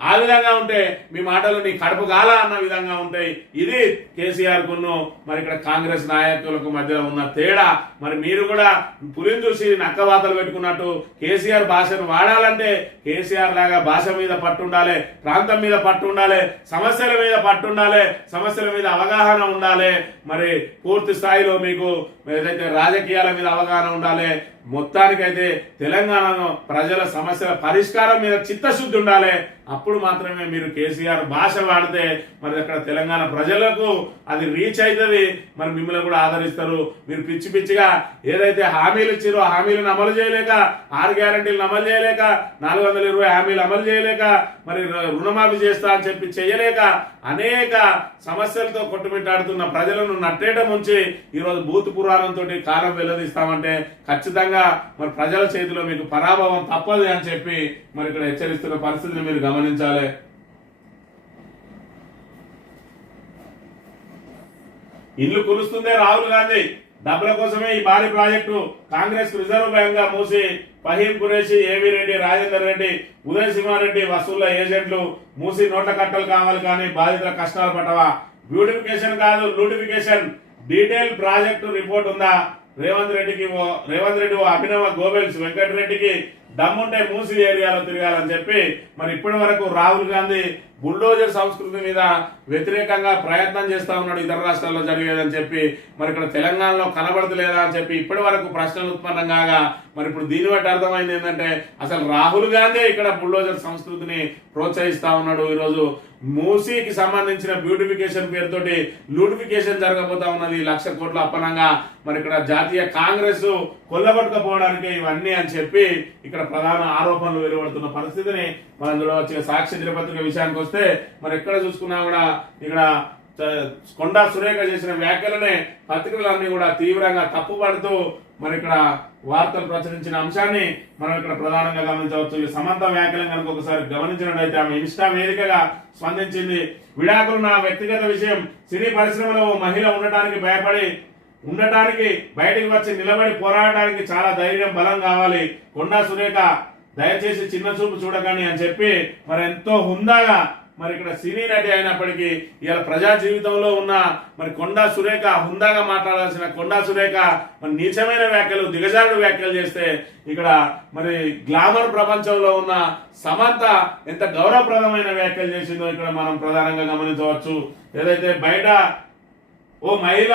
ఆ విధంగా ఉంటే మీ మాటలు నీ కడుపు గాల అన్న విధంగా ఉంటాయి. ఇది కేసీఆర్ కును మరి ఇక్కడ కాంగ్రెస్ నాయకులకు మధ్య ఉన్న తేడా. మరి మీరు కూడా పులిని చూసి నక్కవాతలు పెట్టుకున్నట్టు కేసీఆర్ భాషను వాడాలంటే కేసీఆర్ లాగా భాష మీద పట్టుండాలి, ప్రాంతం మీద పట్టుండాలి, సమస్యల మీద పట్టుండాలి, సమస్యల మీద అవగాహన ఉండాలి. మరి పూర్తి స్థాయిలో మీకు ఏదైతే రాజకీయాల మీద అవగాహన ఉండాలి. మొత్తానికైతే తెలంగాణ ప్రజల సమస్యల పరిష్కారం మీద చిత్తశుద్ధి ఉండాలి. అప్పుడు మాత్రమే మీరు కేసీఆర్ భాష వాడితే మరి అక్కడ తెలంగాణ ప్రజలకు అది రీచ్ అవుతుంది. మరి మిమ్మల్ని కూడా ఆదరిస్తారు. మీరు పిచ్చి పిచ్చిగా ఏదైతే హామీలు ఇచ్చారో ఆ హామీలను అమలు చేయలేక, 6 గ్యారంటీలను అమలు చేయలేక, 420 హామీలు అమలు చేయలేక, మరి రుణమాఫీ చేస్తా అని చెప్పి చేయలేక అనేక సమస్యలతో కొట్టుమిట్టాడుతున్న ప్రజలను నట్టేట ముంచి ఈరోజు బూత్ పురాణంతో కాలం వెల్లదీస్తామంటే ఖచ్చితంగా మరి ప్రజల చేతిలో మీకు పరాభవం తప్పదు అని చెప్పి మరి ఇక్కడ హెచ్చరిస్తున్న పరిస్థితిని మీరు గమనించాలి. ఇల్లు కురుస్తుందే రాహుల్ గాంధీ డబ్బుల కోసమే ఈ భారీ ప్రాజెక్టు. కాంగ్రెస్ రిజర్వ్ బ్యాంక్ గా మూసి ఫహీం ఖురేషి, ఏవి రెడ్డి, రాజేందర్ రెడ్డి, ఉదయ్ సింహారెడ్డి వసూళ్ల ఏజెంట్లు మూసి నోట్ల కట్టలు కావాలి కానీ బాధితుల కష్టాలు పట్టవా? బ్యూటిఫికేషన్ కాదు లూటిఫికేషన్. డీటెయిల్ ప్రాజెక్టు రిపోర్ట్ ఉందా? రేవంత్ రెడ్డి ఓ అభినవ గోబెల్స్, వెంకటరెడ్డికి దమ్ముంటే మూసి ఏరియాలో తిరగాలని చెప్పి మరి ఇప్పటి వరకు రాహుల్ గాంధీ బుల్డోజర్ సంస్కృతి మీద వ్యతిరేకంగా ప్రయత్నం చేస్తా ఉన్నాడు. ఇతర రాష్ట్రాల్లో జరిగేదని చెప్పి మరి ఇక్కడ తెలంగాణలో కనబడతలేదా అని చెప్పి ఇప్పటి వరకు ప్రశ్నలు ఉత్పన్నం కాగా మరి ఇప్పుడు దీన్ని బట్టి అర్థమైంది ఏంటంటే అసలు రాహుల్ గాంధీ ఇక్కడ బుల్డోజర్ సంస్కృతిని ప్రోత్సహిస్తా ఉన్నాడు. ఈరోజు మూసీకి సంబంధించిన బ్యూటిఫికేషన్ పేరుతోటి లూటిఫికేషన్ జరగబోతా ఉన్నది. 1,00,000 కోట్ల అప్పనంగా మరి ఇక్కడ జాతీయ కాంగ్రెస్ కొల్లగొట్టుకపోవడానికి ఇవన్నీ అని చెప్పి ఇక్కడ ప్రధాన ఆరోపణలు వెలువడుతున్న పరిస్థితిని మనం చూడవచ్చు. సాక్షి దినపత్రిక విషయానికి వస్తే మరి ఎక్కడ చూసుకున్నా కూడా ఇక్కడ కొండా సురేఖ చేసిన వ్యాఖ్యలనే పత్రికలన్నీ కూడా తీవ్రంగా తప్పుపడుతూ మరి ఇక్కడ వార్తలు ప్రచురించిన అంశాన్ని మనం ఇక్కడ ప్రధానంగా గమనించవచ్చు. సమంత వ్యాఖ్యలను కనుక ఒకసారి గమనించినట్లయితే ఆమె ఇన్స్టా వేదికగా స్పందించింది. విడాకులు నా వ్యక్తిగత విషయం. సినీ పరిశ్రమలో మహిళ ఉండటానికి బయటికి వచ్చి నిలబడి పోరాడడానికి చాలా ధైర్యం, బలం కావాలి. కొండా సురేఖ దయచేసి చిన్న చూపు చూడకండి అని చెప్పి మరి ఎంతో హుందాగా మరి ఇక్కడ సినీ నటి అయినప్పటికీ ఇవాళ ప్రజా జీవితంలో ఉన్న మరి కొండా సురేఖ హుందాగా మాట్లాడాల్సిన కొండా సురేఖ మరి నీచమైన వ్యాఖ్యలు, దిగజారుడు వ్యాఖ్యలు చేస్తే ఇక్కడ మరి గ్లామర్ ప్రపంచంలో ఉన్న సమంత ఎంత గౌరవప్రదమైన వ్యాఖ్యలు చేసిందో ఇక్కడ మనం ప్రధానంగా గమనించవచ్చు. ఏదైతే బయట ఓ మహిళ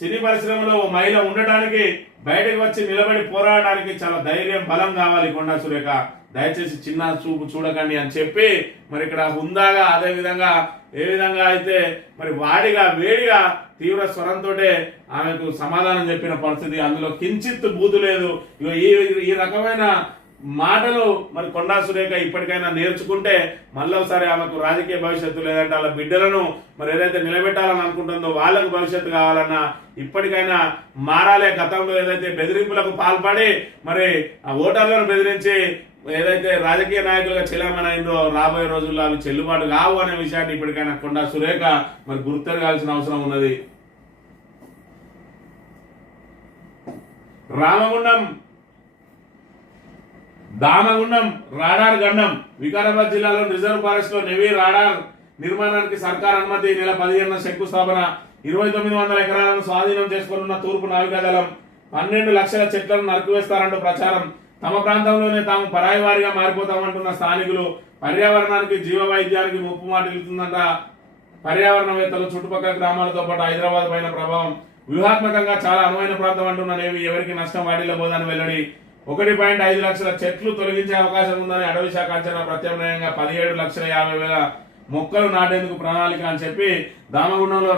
సినీ పరిశ్రమలో ఓ మహిళ ఉండటానికి బయటకు వచ్చి నిలబడి పోరాడడానికి చాలా ధైర్యం, బలం కావాలి. కొండా సురేఖ దయచేసి చిన్న చూపు చూడకండి అని చెప్పి మరి ఇక్కడ హుందాగా అదే విధంగా ఏ విధంగా అయితే మరి వేడిగా తీవ్ర స్వరంతో ఆమెకు సమాధానం చెప్పిన పరిస్థితి. అందులో కించిత్ బూతు లేదు. ఈ రకమైన మాటలు మరి కొండా సురేఖ ఇప్పటికైనా నేర్చుకుంటే మళ్ళీ ఒకసారి ఆమెకు రాజకీయ భవిష్యత్తు లేదంటే వాళ్ళ బిడ్డలను మరి ఏదైతే నిలబెట్టాలని అనుకుంటుందో వాళ్ళకు భవిష్యత్తు కావాలన్నా ఇప్పటికైనా మారాలే. గతంలో ఏదైతే బెదిరింపులకు పాల్పడి మరి ఆ ఓటర్లను బెదిరించి ఏదైతే రాజకీయ నాయకులుగా చెల్లమనైందో రాబోయే రోజుల్లో అవి చెల్లుబాటు కావు అనే విషయాన్ని ఇప్పటికైనా కొండా సురేఖ మరి గుర్తెరగాల్సిన అవసరం ఉన్నది. దామగుండం రాడార్ గండం. వికారాబాద్ జిల్లాలో రిజర్వ్ ఫారెస్ట్ లో నెవీ రాడార్ నిర్మాణానికి సర్కార్ అనుమతి. నెల 15న శంకుస్థాపన. 2900 ఎకరాలను స్వాధీనం చేసుకున్న తూర్పు నావికాదళం 12 లక్షల చెట్లను నరికివేస్తారంటూ ప్రచారం. తమ ప్రాంతంలోనే తాము పరాయి వారిగా మారిపోతామంటున్న స్థానికులు. పర్యావరణానికి, జీవ వైద్యానికి ముప్పు మాటిల్తుందంట పర్యావరణవేత్తలు. చుట్టుపక్కల గ్రామాలతో పాటు హైదరాబాద్ పైన ప్రభావం. వ్యూహాత్మకంగా చాలా అనువైన ప్రాంతం అంటున్న నేవి ఎవరికి నష్టం వాటిల్లబోదని వెల్లడి. 1.5 లక్షల చెట్లు తొలగించే అవకాశం ఉందని అటవీ శాఖ అంచనా. ప్రత్యామ్నాయంగా 17,50,000 మొక్కలు నాటేందుకు ప్రణాళిక అని చెప్పి దామగుండంలో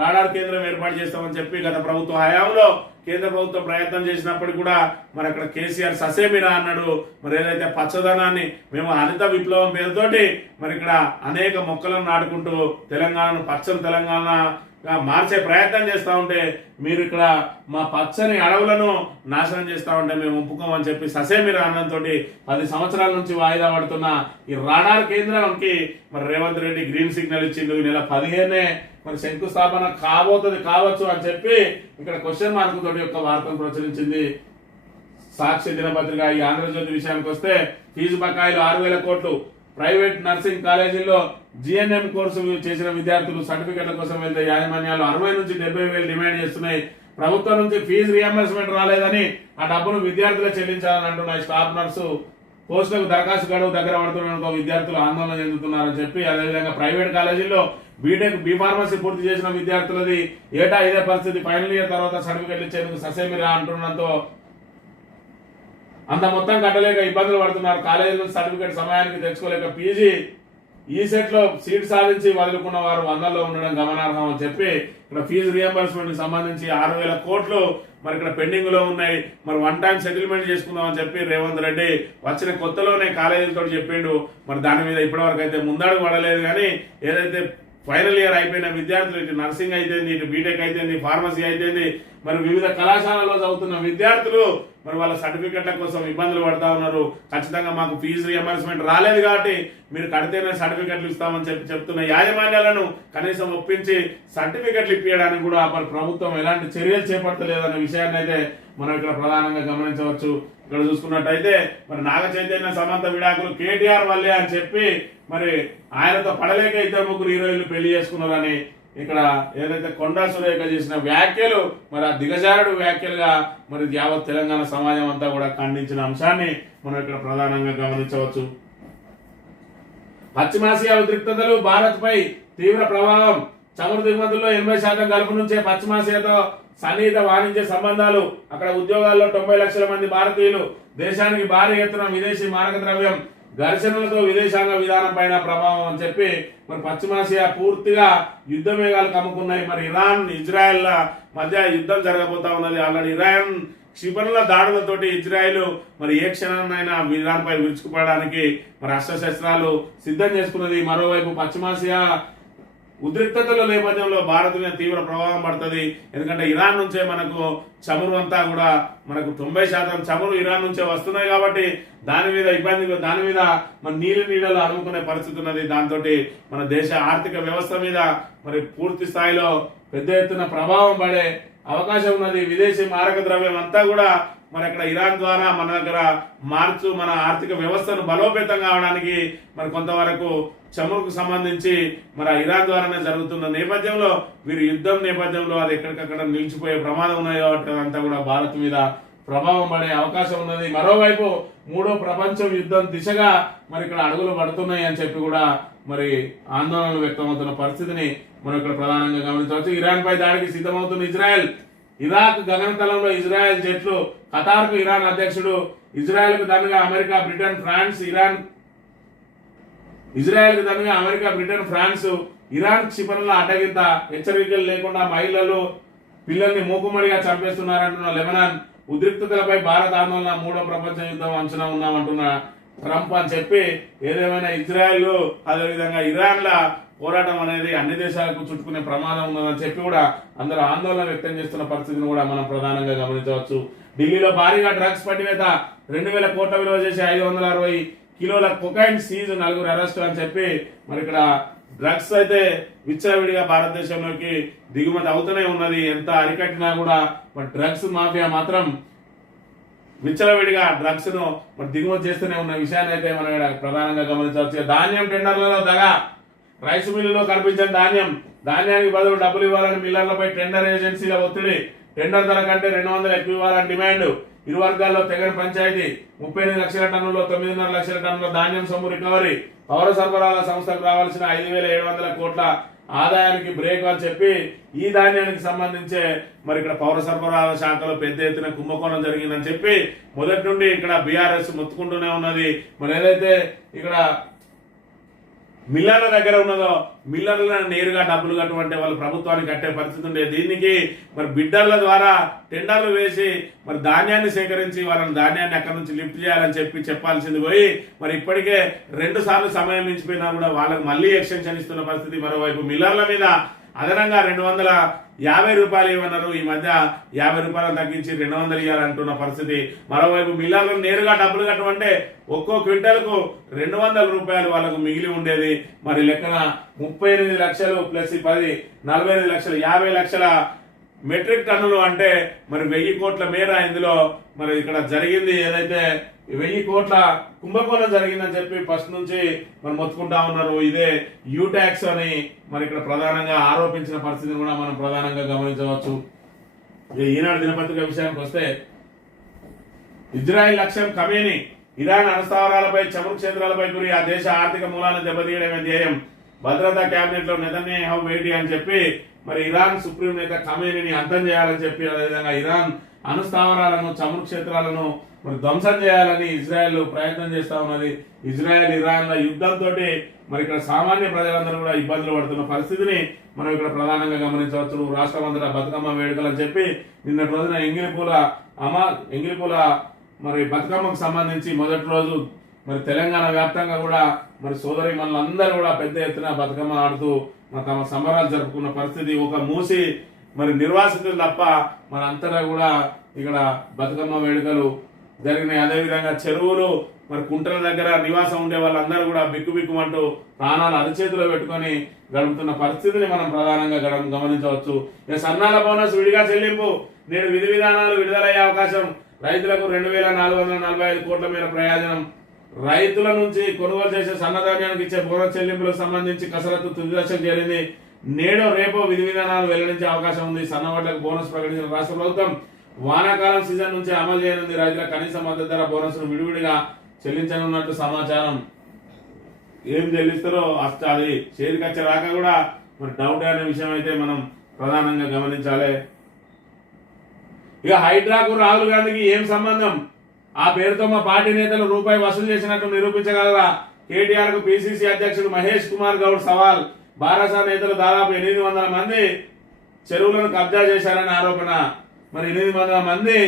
రాడార్ కేంద్రం ఏర్పాటు చేస్తామని చెప్పి గత ప్రభుత్వ హయాంలో కేంద్ర ప్రభుత్వం ప్రయత్నం చేసినప్పటికీ కూడా మరి అక్కడ కేసీఆర్ ససేమిరా అన్నాడు. మరి ఏదైతే పచ్చదనాన్ని మేము హరిత విప్లవం పేరుతోటి మరి ఇక్కడ అనేక మొక్కలను నాటుకుంటూ తెలంగాణను పచ్చని తెలంగాణ మార్చే ప్రయత్నం చేస్తూ ఉంటే మీరు ఇక్కడ మా పచ్చని అడవులను నాశనం చేస్తూ ఉంటే మేము ఒప్పుకోమని చెప్పి ససేమిరా అన్నంతో 10 సంవత్సరాల నుంచి వాయిదా పడుతున్న ఈ రాడార్ కేంద్రానికి మరి రేవంత్ రెడ్డి గ్రీన్ సిగ్నల్ ఇచ్చిండు. ఈ నెల 15 మరి శంకుస్థాపన కావచ్చు అని చెప్పి ఇక్కడ క్వశ్చన్ మార్క్ తోటి యొక్క వార్తను ప్రచురించింది సాక్షి దినపత్రిక. ఈ ఆంధ్రజ్యోతి విషయానికి వస్తే ఫీజు బకాయిలు 6,000 కోట్లు. ప్రైవేట్ నర్సింగ్ కాలేజీల్లో జిఎన్ఎం కోర్సు చేసిన విద్యార్థులు సర్టిఫికెట్ల కోసం వెళ్తే యాజమాన్యాలు 60 నుంచి 70,000 డిమాండ్ చేస్తున్నాయి. ప్రభుత్వం నుంచి ఫీజు రియంబర్స్మెంట్ రాలేదని ఆ డబ్బును విద్యార్థులే చెల్లించాలని అంటున్నాయి. స్టాఫ్ నర్సు పోస్టులకు దరఖాస్తు గడువు దగ్గర పడుతున్న విద్యార్థులు ఆందోళన చెందుతున్నారని చెప్పి, అదేవిధంగా ప్రైవేట్ కాలేజీల్లో బీటెక్ బీఫార్మసీ పూర్తి చేసిన విద్యార్థులది ఏటా ఇదే పరిస్థితి. ఫైనల్ ఇయర్ తర్వాత సర్టిఫికెట్లు ఇచ్చేందుకు ససేమిరా అంటున్నంతో అంత మొత్తం కట్టలేక ఇబ్బందులు పడుతున్నారు. కాలేజీ నుంచి సర్టిఫికేట్ సమయానికి తెచ్చుకోలేక పీజీ ఈ సెట్ లో సీట్ సాధించి వదులుకున్న వారు 100లో ఉండడం గమనార్హం అని చెప్పి ఇక్కడ ఫీజు రియంబర్స్మెంట్ సంబంధించి 6,000 కోట్లు మరి ఇక్కడ పెండింగ్ లో ఉన్నాయి. మరి 1 టైం సెటిల్మెంట్ చేసుకుందాం అని చెప్పి రేవంత్ రెడ్డి వచ్చిన కొత్తలోనే కాలేజీలతో చెప్పిండు. మరి దాని మీద ఇప్పటివరకు అయితే ముందడుగు పడలేదు. కానీ ఏదైతే ఫైనల్ ఇయర్ అయిపోయిన విద్యార్థులు, ఇటు నర్సింగ్ అయితేంది, ఇటు బీటెక్ అయితేంది, ఫార్మసీ అయితేంది, మరి వివిధ కళాశాలలో చదువుతున్న విద్యార్థులు మరి వాళ్ళ సర్టిఫికెట్ల కోసం ఇబ్బందులు పడతా ఉన్నారు. ఖచ్చితంగా మాకు ఫీజు రియంబర్స్మెంట్ రాలేదు కాబట్టి మీరు కడితేనే సర్టిఫికెట్లు ఇస్తామని చెప్తున్న యాజమాన్యాలను కనీసం ఒప్పించి సర్టిఫికెట్లు ఇప్పించడానికి కూడా మరి ప్రభుత్వం ఎలాంటి చర్యలు చేపట్టలేదన్న విషయాన్ని అయితే మనం ఇక్కడ ప్రధానంగా గమనించవచ్చు. ఇక్కడ చూసుకున్నట్టయితే మరి నాగ చైతన్య సమంత విడాకులు కేటీఆర్ వల్లే అని చెప్పి మరి ఆయనతో పడలేక 2-3 హీరోయిన్లు పెళ్లి చేసుకున్నారని ఇక్కడ ఏదైతే కొండా సురేఖ చేసిన వ్యాఖ్యలు మరి ఆ దిగజారుడు వ్యాఖ్యలుగా మరి యావత్ తెలంగాణ సమాజం అంతా కూడా ఖండించిన అంశాన్ని మనం ఇక్కడ ప్రధానంగా గమనించవచ్చు. పశ్చిమాసియా ఉద్రిక్తతలు భారత్ పై తీవ్ర ప్రభావం. చమురు దిగుమతుల్లో 80% గల్ఫ్ నుంచే పశ్చిమాసియాతో సన్నిహిత వాణిజ్య సంబంధాలు. అక్కడ ఉద్యోగాల్లో 90 లక్షల మంది భారతీయులు. దేశానికి భారీ ఎత్తున విదేశీ మారక ద్రవ్యం. ఘర్షణలతో విదేశాంగ విధానం పైన ప్రభావం అని చెప్పి మరి పశ్చిమాసియా పూర్తిగా యుద్ధ మేఘాలు కమ్ముకున్నాయి. మరి ఇరాన్ ఇజ్రాయెల్ మధ్య యుద్ధం జరగబోతా ఉన్నది. ఆల్రెడీ ఇరాన్ క్షిపణుల దాడులతోటి ఇజ్రాయెల్ మరి ఏ క్షణాన్నైనా ఇరాన్ పై విరుచుకుపడడానికి మరి అస్త్రశస్త్రాలు సిద్ధం చేసుకున్నది. మరోవైపు పశ్చిమాసియా ఉద్రిక్తతల నేపథ్యంలో భారత్ మీద తీవ్ర ప్రభావం పడుతుంది. ఎందుకంటే ఇరాన్ నుంచే మనకు చమురు అంతా కూడా మనకు 90% చమురు ఇరాన్ నుంచే వస్తున్నాయి కాబట్టి దాని మీద మన నీడలు అమ్ముకునే పరిస్థితి ఉన్నది. దాంతో మన దేశ ఆర్థిక వ్యవస్థ మీద మరి పూర్తి స్థాయిలో పెద్ద ఎత్తున ప్రభావం పడే అవకాశం ఉన్నది. విదేశీ మారక ద్రవ్యం అంతా కూడా మరి అక్కడ ఇరాన్ ద్వారా మన దగ్గర మన ఆర్థిక వ్యవస్థను బలోపేతం కావడానికి మరి కొంతవరకు చమురుకు సంబంధించి మరి ఇరాన్ ద్వారానే జరుగుతున్న నేపథ్యంలో వీరు యుద్ధం నేపథ్యంలో అది ఎక్కడికక్కడ నిలిచిపోయే ప్రమాదం ఉన్నాయి కాబట్టి అదంతా కూడా భారత్ మీద ప్రభావం పడే అవకాశం ఉన్నది. మరోవైపు 3వ ప్రపంచ యుద్ధం దిశగా మరి ఇక్కడ అడుగులు పడుతున్నాయి అని చెప్పి కూడా మరి ఆందోళనలు వ్యక్తమవుతున్న పరిస్థితిని మనం ఇక్కడ ప్రధానంగా గమనించవచ్చు. ఇరాన్ పై దాడికి సిద్ధమవుతున్న ఇజ్రాయెల్. ఇరాక్ గగనతలంలో ఇజ్రాయెల్ జెట్లు. ఖతార్కు ఇరాన్ అధ్యక్షుడు. ఇజ్రాయెల్కు దన్నుగా అమెరికా, బ్రిటన్, ఫ్రాన్స్. ఇజ్రాయెల్కు దన్నుగా అమెరికా, బ్రిటన్, ఫ్రాన్స్. ఇరాన్ క్షిపణుల అడ్డగింత. హెచ్చరికలు లేకుండా మహిళలు, పిల్లల్ని మూకుమ్మడిగా చంపేస్తున్నారంటున్న లెబనాన్. ఉద్రిక్తతలపై భారత ఆందోళన. 3వ ప్రపంచ యుద్ధం అంచనా ఉన్నామంటున్న ట్రంప్ అని చెప్పి ఏదేమైనా ఇజ్రాయెల్ అదేవిధంగా ఇరాన్ల పోరాటం అనేది అన్ని దేశాలకు చుట్టుకునే ప్రమాదం ఉన్నదని చెప్పి కూడా అందరూ ఆందోళన వ్యక్తం చేస్తున్న పరిస్థితిని కూడా మనం ప్రధానంగా గమనించవచ్చు. ఢిల్లీలో భారీగా డ్రగ్స్ పట్టివేత. 2,000 కోట్ల విలువ చేసే 560 కిలోల కొకైన్ సీజ్. 4 అరెస్టు అని చెప్పి మరి ఇక్కడ డ్రగ్స్ అయితే విచ్చలవిడిగా భారతదేశంలోకి దిగుమతి అవుతూనే ఉన్నది. ఎంత అరికట్టినా కూడా మరి డ్రగ్స్ మాఫియా మాత్రం విచ్చలవిడిగా డ్రగ్స్ ను మరి దిగుమతి చేస్తూనే ఉన్న విషయాన్ని అయితే మనం ఇక్కడ ప్రధానంగా గమనించవచ్చు. ధాన్యం టెండర్లలో దగా. రైస్ మిల్లులో కల్పించిన ధాన్యానికి బదులు డబ్బులు ఇవ్వాలని మిల్లర్లపై టెండర్ ఏజెన్సీల ఒత్తిడి. టెండర్ ధర కంటే 200 ఎక్కువ ఇవ్వాలని డిమాండ్. ఇరు వర్గాల్లో తెగని పంచాయతీ. 38 లక్షల టన్నుల్లో 9.5 లక్షల టన్నుల ధాన్యం సొమ్ము రికవరీ. పౌర సరఫరాల సంస్థకు రావాల్సిన 5,700 కోట్ల ఆదాయానికి బ్రేక్ అని చెప్పి ఈ ధాన్యానికి సంబంధించే మరి ఇక్కడ పౌర సరఫరాల శాఖలో పెద్ద ఎత్తున కుంభకోణం జరిగిందని చెప్పి మొదటి నుండి ఇక్కడ బీఆర్ఎస్ మొత్తుకుంటూనే ఉన్నది. మరి ఏదైతే ఇక్కడ మిల్లర్ల దగ్గర ఉన్నదో మిల్లర్లను నేరుగా డబ్బులు కట్టమంటే వాళ్ళు ప్రభుత్వానికి కట్టే పరిస్థితి ఉండే. దీనికి మరి బిడ్డర్ల ద్వారా టెండర్లు వేసి మరి ధాన్యాన్ని సేకరించి వాళ్ళని ధాన్యాన్ని అక్కడి నుంచి లిఫ్ట్ చేయాలని చెప్పాల్సింది పోయి మరి ఇప్పటికే 2 సార్లు సమయం మించిపోయినా కూడా వాళ్ళకి మళ్ళీ ఎక్స్టెన్షన్ ఇస్తున్న పరిస్థితి. మరోవైపు మిల్లర్ల మీద అదనంగా 250 రూపాయలు ఇవ్వన్నారు. ఈ మధ్య 50 రూపాయలు తగ్గించి 200 ఇవ్వాలంటున్న పరిస్థితి. మరోవైపు మిల్లర్లను నేరుగా డబ్బులు కట్టమంటే ఒక్కో క్వింటల్కు 200 రూపాయలు వాళ్ళకు మిగిలి ఉండేది. మరి లెక్కన 38 లక్షలు ప్లస్ 10 48 లక్షలు 50 లక్షల మెట్రిక్ టన్నులు అంటే మరి 1000 కోట్ల మేర ఇందులో మరి ఇక్కడ జరిగింది. ఏదైతే 1000 కోట్ల కుంభకోణం జరిగిందని చెప్పి ఫస్ట్ నుంచి మరి మొత్తుకుంటా ఉన్నారు. ఇదే యూ ట్యాక్స్ అని మరి ఇక్కడ ప్రధానంగా ఆరోపించిన పరిస్థితిని కూడా మనం ప్రధానంగా గమనించవచ్చు. ఈనాడు దినపత్రిక విషయానికి వస్తే ఇజ్రాయెల్ లక్ష్యం ఖమేనీ, ఇరాన్ అణుస్థావరాలపై చమురు క్షేత్రాలపై గురి, ఆ దేశ ఆర్థిక మూలాలను దెబ్బతీయడమే ధ్యేయం, భద్రతా కేబినెట్ లో నెతన్యాహు భేటీ అని చెప్పి మరి ఇరాన్ సుప్రీం నేత ఖమేనీని అంతం చేయాలని చెప్పి అదేవిధంగా ఇరాన్ అణుస్థావరాలను చమురు క్షేత్రాలను మరి ధ్వంసం చేయాలని ఇజ్రాయెల్ ప్రయత్నం చేస్తా ఉన్నది. ఇజ్రాయెల్ ఇరాన్ల యుద్ధంతో మరి ఇక్కడ సామాన్య ప్రజలందరూ కూడా ఇబ్బందులు పడుతున్న పరిస్థితిని మనం ఇక్కడ ప్రధానంగా గమనించవచ్చు. రాష్ట్రమంతటా బతుకమ్మ వేడుకలు అని చెప్పి నిన్నటి రోజున ఎంగిలిపూల మరి బతుకమ్మకు సంబంధించి మొదటి రోజు మరి తెలంగాణ వ్యాప్తంగా కూడా మరి సోదరి మనలందరూ కూడా పెద్ద ఎత్తున బతుకమ్మ ఆడుతూ తమ సంబరాలు జరుపుకున్న పరిస్థితి. ఒక మూసి మరి నిర్వాసితులు తప్ప మనంతటా కూడా ఇక్కడ బతుకమ్మ వేడుకలు జరిగినాయి. అదేవిధంగా చెరువులు మరి కుంటల దగ్గర నివాసం ఉండే వాళ్ళందరూ కూడా బిక్కుబిక్కుమంటూ ప్రాణాలు అరిచేతిలో పెట్టుకొని గడుపుతున్న పరిస్థితిని మనం ప్రధానంగా గమనించవచ్చు. ఇక సన్నాల బోనస్ విడిగా చెల్లింపు, నేడు విధి విధానాలు విడుదలయ్యే అవకాశం, రైతులకు 2445 కోట్ల మేర ప్రయోజనం, రైతుల నుంచి కొనుగోలు చేసే సన్నధాన్యానికి ఇచ్చే బోనస్ చెల్లింపులకు సంబంధించి కసరత్తు తుది దశకు చేరింది. నేడు రేపో విధి విధానాలు వెల్లడించే అవకాశం ఉంది. సన్నవడ్లకు బోనస్ ప్రకటించిన రాష్ట్ర ప్రభుత్వం వానాకాలం సీజన్ నుంచి అమలు చేయనుంది. రైతుల కనీస మద్దతు ధర బోనస్ ను విడివిడిగా చెల్లించనున్నట్టు సమాచారం. ఏం చెల్లిస్తారో అది చేతికచ్చ రాక కూడా మరి డౌట్ అనే విషయం అయితే మనం ప్రధానంగా గమనించాలి. ఇక హైడ్రాకు రాహుల్ గాంధీకి ఏం సంబంధం? ఆ పేరుతో మా పార్టీ నేతలు రూపాయి వసూలు చేసినట్టు నిరూపించగలరా? కేటీఆర్ కు పిసిసి అధ్యక్షుడు మహేష్ కుమార్ గౌడ్ సవాల్. బారాసా నేతలు దాదాపు 800 మంది చెరువులను కబ్జా చేశారని ఆరోపణ. మరి 800 మంది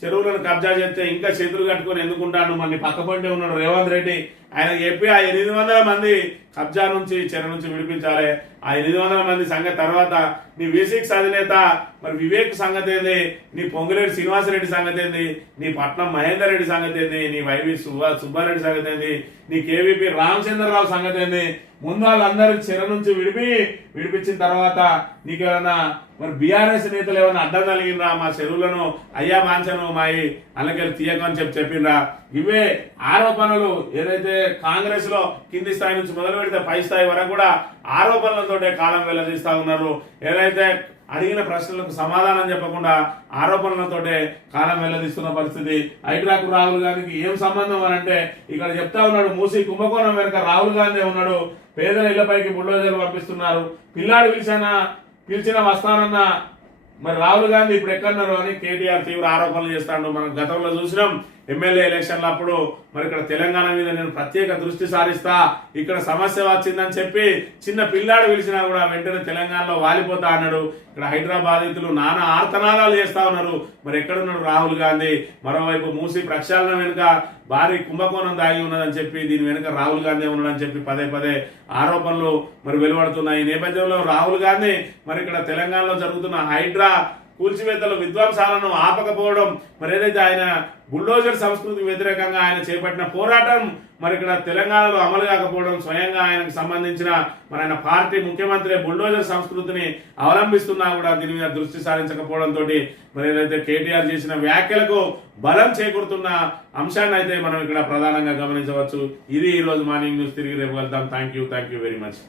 చెరువులను కబ్జా చేస్తే ఇంకా చేతులు కట్టుకొని ఎందుకుంటాను? మరి పక్కపంటే ఉన్నాడు రేవంత్ రెడ్డి, ఆయన చెప్పి ఆ 800 మంది కబ్జా నుంచి చెరువు నుంచి విడిపించాలి. ఆ 800 మంది సంగతి తర్వాత నీ V6 అధినేత మరి వివేక్ సంగతి ఏంది, నీ పొంగులేటి శ్రీనివాసరెడ్డి సంగతి ఏంది, నీ పట్నం మహేందర్ రెడ్డి సంగతి ఏంది, నీ వైవి సుబ్బారెడ్డి సంగతి ఏంది, నీ కేవీపీ రామచంద్రరావు సంగతి ఏంది? ముందు వాళ్ళందరూ చెర నుంచి విడిపించిన తర్వాత నీకేమన్నా మరి బీఆర్ఎస్ నేతలు ఏమైనా అడ్డం కలిగినరా? మా చెరువులను అయ్యా బాంచను మాయి అలాగే తీయకని చెప్పిండ్రా? ఇవే ఆరోపణలు. ఏదైతే కాంగ్రెస్ లో కింది స్థాయి నుంచి మొదలు పెడితే పై స్థాయి వరకు కూడా ఆరోపణలతోటే కాలం వెల్లదీస్తా ఉన్నారు. ఏదైతే అడిగిన ప్రశ్నలకు సమాధానం చెప్పకుండా ఆరోపణలతోటే కాలం వెల్లదీస్తున్న పరిస్థితి. హైడ్రాకు రాహుల్ గాంధీకి ఏం సంబంధం అని అంటే ఇక్కడ చెప్తా ఉన్నాడు. మూసి కుంభకోణం వెనుక రాహుల్ గాంధీ ఉన్నాడు. పేదల ఇళ్లపైకి బుల్డోజర్లు పంపిస్తున్నారు. పిల్లాడు పిలిచిన వస్తానన్న మరి రాహుల్ గాంధీ ఇప్పుడు ఎక్కడున్నారు అని కేటీఆర్ తీవ్ర ఆరోపణలు చేస్తాడు. మనం గతంలో చూసినాం ఎమ్మెల్యే ఎలక్షన్ల అప్పుడు మరి ఇక్కడ తెలంగాణ మీద నేను ప్రత్యేక దృష్టి సారిస్తా, ఇక్కడ సమస్య వచ్చిందని చెప్పి చిన్న పిల్లాడు పిలిచినా కూడా వెంటనే తెలంగాణలో వాలిపోతా అన్నాడు. ఇక్కడ హైదరాబాదితులు నానా ఆర్తనాదాలు చేస్తా ఉన్నారు. మరి ఎక్కడున్నాడు రాహుల్ గాంధీ? మరోవైపు మూసి ప్రక్షాళన వెనుక భారీ కుంభకోణం దాగి ఉన్నదని చెప్పి దీని వెనుక రాహుల్ గాంధీ ఉన్నాడని చెప్పి పదే ఆరోపణలు మరి వెలువడుతున్నాయి. ఈ నేపథ్యంలో రాహుల్ గాంధీ మరి ఇక్కడ తెలంగాణలో జరుగుతున్న హైడ్రా కూల్చివేతలు విధ్వంసాలను ఆపకపోవడం, మరి ఏదైతే ఆయన బుల్డోజర్ సంస్కృతికి వ్యతిరేకంగా ఆయన చేపట్టిన పోరాటం మరి ఇక్కడ తెలంగాణలో అమలు కాకపోవడం, స్వయంగా ఆయనకు సంబంధించిన మరి ఆయన పార్టీ ముఖ్యమంత్రి బుల్డోజర్ సంస్కృతిని అవలంబిస్తున్నా కూడా దీని మీద దృష్టి సారించకపోవడంతో మరి ఏదైతే కేటీఆర్ చేసిన వ్యాఖ్యలకు బలం చేకూరుతున్న అంశాన్ని అయితే మనం ఇక్కడ ప్రధానంగా గమనించవచ్చు. ఇది ఈ రోజు మార్నింగ్ న్యూస్. తిరిగి రేపు వెళ్తాం. Thank you very much.